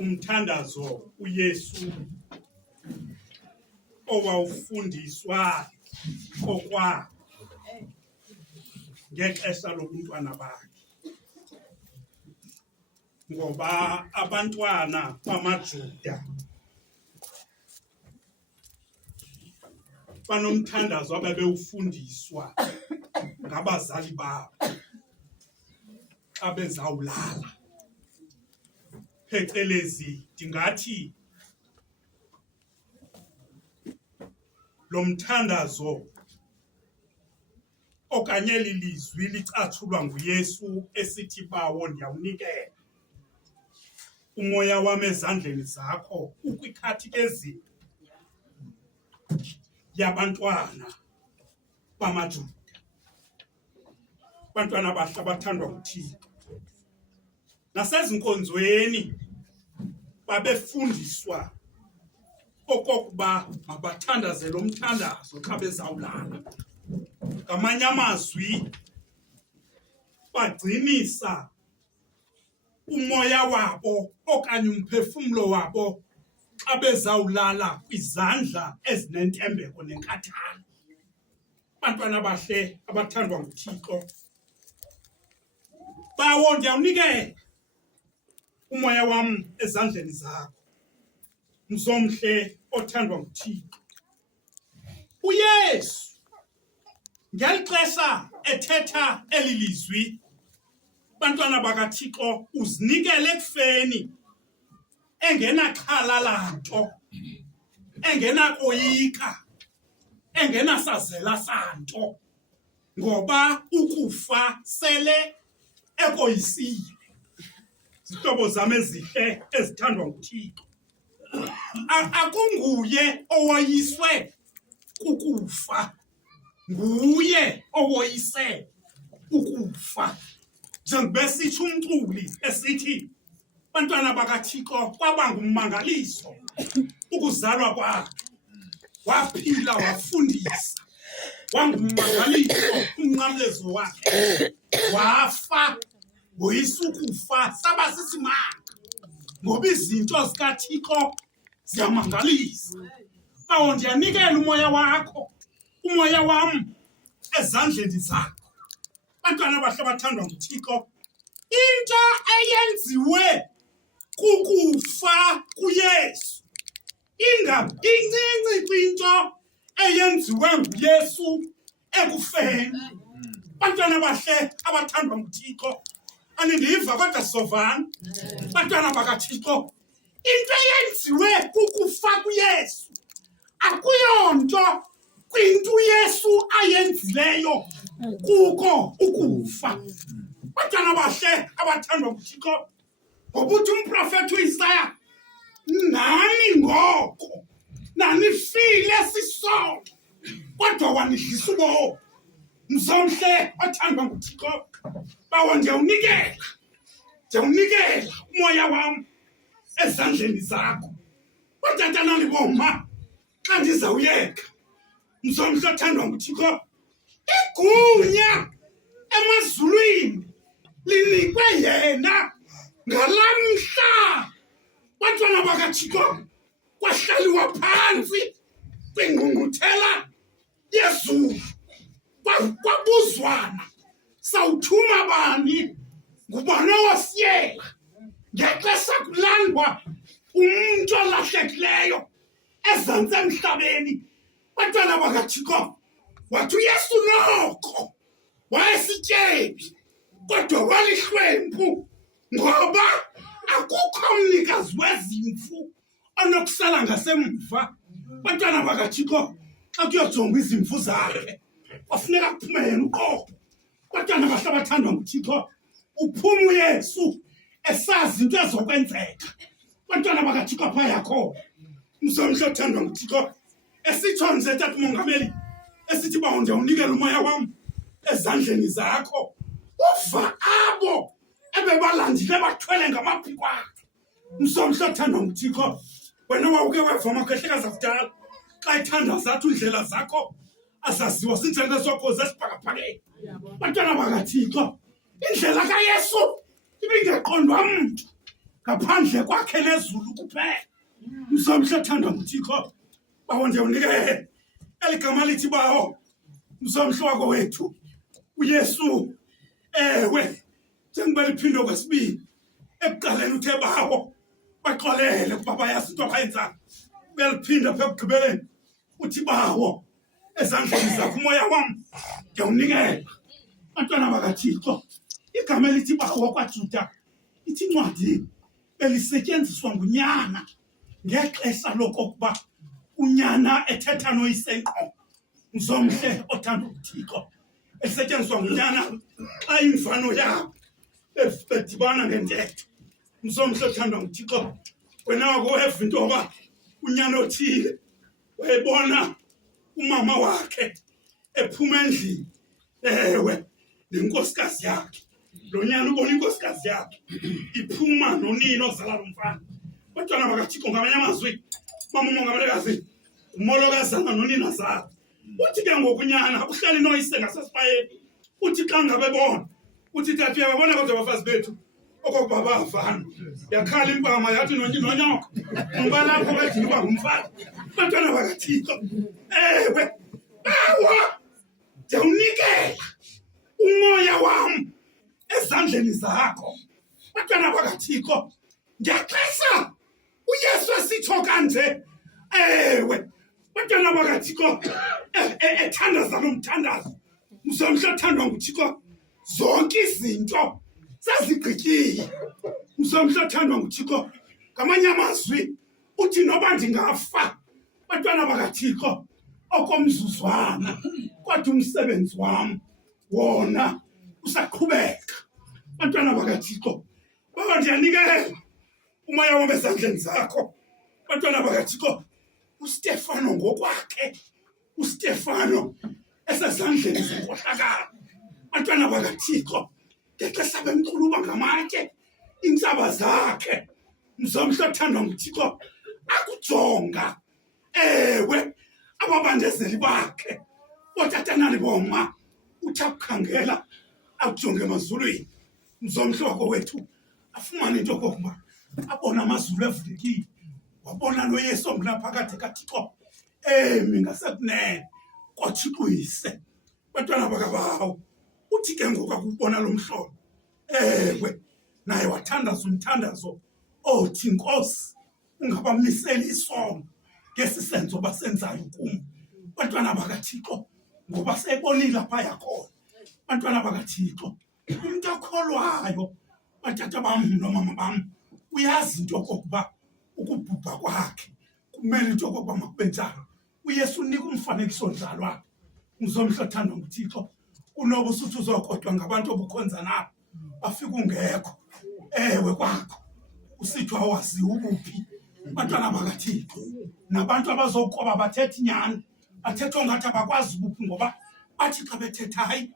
umthandazo uYesu owawufundiswa kokwa ngexesha lobuntwana bakhe, ngoba abantwana bamaJuda banomthandazo ababewufundiswa ngabazali babo xa bezawulala, phecelezi ndingathi lo mthandazo okanye lilizwi licatshulwa nguYesu esithi bawo ndiyawunikela umoya wam ezandleni zakho, ukwikhathikezi yabantwana bamaJuda, abantwana abahle abathandwa nguThixo. Nasezinkonzweni babefundiswa okokuba mabathandaze lo mthandazo xa bezawulala. Ngamanye amazwi bagcinisa umoya wabo okanye umphefumlo wabo xa bezawulala kwizandla ezinentembeko nenkathalo. Abantwana abahle abathandwa nguThixo, bawo ndiyawunikela umoya wam ezandleni zakho, mzomhle othandwa nguThixo. uYesu ngeli xesha ethetha eli lizwi, bantwana bakaThixo, uzinikele ekufeni engenaxhala lanto, engenakoyika, engenasazela santo, ngoba ukufa sele ekoyisile. Zihlobo zam ezihle ezithandwa nguThixo, akunguye owoyiswe kukufa, nguye owoyise ukufa. Njengoba sitsho umculi esithi, bantwana bakaThixo, kwaba ngummangaliso ukuzalwa kwakhe, waphila wafundisa, wangummangaliso umnqamlezo wakhe, wafa woyisa ukufa, saba sisimanga, ngoba izinto zikaThixo ziyamangalisa. Bawo ndiyanikela umoya wakho, umoya wam ezandleni zakho. Bantwana abahle abathandwa nguThixo, into eyenziwe kukufa kuYesu incinci kwinto eyenziwe nguYesu ekufeni. Bantwana abahle abathandwa nguThixo, anindiva kodwa sovana. Bantwana bakaThixo, into eyenziwe kukufa kuYesu akuyonto kwinto uYesu ayenzileyo kuko ukufa. Bantwana abahle abathandwa nguThixo, ngoba uthi umprofethi uIsaya, nani ngoko nanifile sisono kodwa wanidlisa ubomi. Mzomhle othandwa nguThixo, bawo ndiyawunikela umoya wam ezandleni zakho. Batatana liboma xa ndizawuyeka, mzomhle othandwa nguThixo, igunya emazulwini linikwe yena ngalamhla. Bantwana bakaThixo, kwahlaliwa phantsi kwingqungquthela yezulu, kwabuzwana, sawuthuma bani, ngubani owasiyela ngexesha kulandwa umntu olahlekileyo ezantsi emhlabeni. Bantwana bakaThixo, wathi uYesu noko wayesityebi kodwa walihlwempu, ngoba akukho mnikazi wezimvu onokusala ngasemva. Bantwana bakaThixo, xa kuyojongwa izimvu zakhe kwafuneka kuphume yena uqobo. Bantwana bahle abathandwa nguThixo, uphuma uYesu esazi into ezokwenzeka. Bantwana bakaThixo, apha yakho mzomhle othandwa nguThixo, esitsho nje tata umongameli, esithi bawo ndiyawunikela umoya wam ezandleni zakho. Uva abo ebebalandile bathwele ngamaphiko akhe. Mzomhle othandwa nguThixo, wena wawuke weva amakhehlekazi akudala xa ethandaza athi indlela zakho azaziwa sinjengesokhozi esibhakabhakeni. Bantwana bakaThixo, indlela kaYesu ibingaqondwa mntu, ngaphandle kwakhe nezulu kuphela. Mzomhle othandwa nguThixo, bawo ndiyawunikela eligama lithi bawo mzomhle wako wethu uYesu. Ewe njengoba liphinde kwesibili ekuqaleni uthe bawo baxolele kuba bayazi into abayenzayo. Uyaliphinda apha ekugqibeleni uthi bawo ezandleni zakho umoya wam ndiyawunikela. Bantwana bakaThixo, igama elithi bawo kwaJuda ithi incwadi belisetyenziswa ngunyana ngexesha lokokuba unyana ethetha noyise ngqo. Mzomhle othandwa nguThixo, esetyenziswa ngunyana xa imvano yabo bedibana ngentetho. Mzomhle othandwa nguThixo, wena wakoweva into yoba unyana othile wayebona umama wakhe ephuma endlini, ewe nenkosikazi yakhe. Lo nyana ubona inkosikazi yakhe iphuma nonina ozala lo mfana. Bantwana bakaThixo, ngamanye amazwi mama umongamelekazi umolokazana nonina zakhe. Uthi ke ngoku unyana uhleli noyise ngasesibayeni. Uthi xa ngabe bona uthi tata uyababona kodwa abafazi bethu okokuba bavana yakhala impama yathi nonyoko ngoba lapho bedini uba ngumfazi. Bantwana bakaThixo, ewe bawa ndiyawunikela umoya wam ezandleni zakho. Bantwana bakaThixo, ndiyaxhesa uYesu esitsho kanje, ewe bantwana bakaThixo, ethandaza lo mthandazo. Mzomhle othandwa nguThixo, zonke izinto sezigqityiwe. Mzomhle othandwa nguThixo, ngamanye amazwi uthi noba ndingafa bantwana bakaThixo okomzuzwana kodwa umsebenzi wam wona usaqhubeka. Bantwana bakaThixo, baba ndiyanikela umoya wam ezandleni zakho. Bantwana bakaThixo, uStefano ngokwakhe, uStefano esezandleni zenkohlakalo. Bantwana bakaThixo, ngexesha bemquluba ngamatye iintlaba zakhe, mzomhle othandwa nguThixo akujonga, ewe ababandezeli bakhe ootatanali boma uthi akukhangela akujonge emazulwini. Mzomhle wako wethu afumane into yokokuba abona amazulu evulekile, wabona noYesu ongunaphakade kaThixo emi ngasekunene kwaThixo uyise. Bantwana bakabawo, uthi ke ngoku akubona lo mhlobo, ewe naye wathandaza umthandazo othi Nkosi ungabamiseli isono ngesi senzo basenzayo kum. Bantwana bakaThixo, ngoba seyibonile apha yakhona. Bantwana bakaThixo, umntu okholwayo batata bam nomama bam uyazi into yokokuba ukubhubha kwakhe kumele into yokokuba makube njalo. uYesu unika umfanekiso njalo. Mzomhle othandwa nguThixo, unoba usuthi uzokodwa ngabantu obukhonza nabo bafika ungekho, ewe kwakho usithi awazi ukuphi. Bantwana bakaThixo, nabantu abazokuba bathetha inyani bathetha ongathi abakwazi ukuphi, ngoba bathi xa bethetha hayi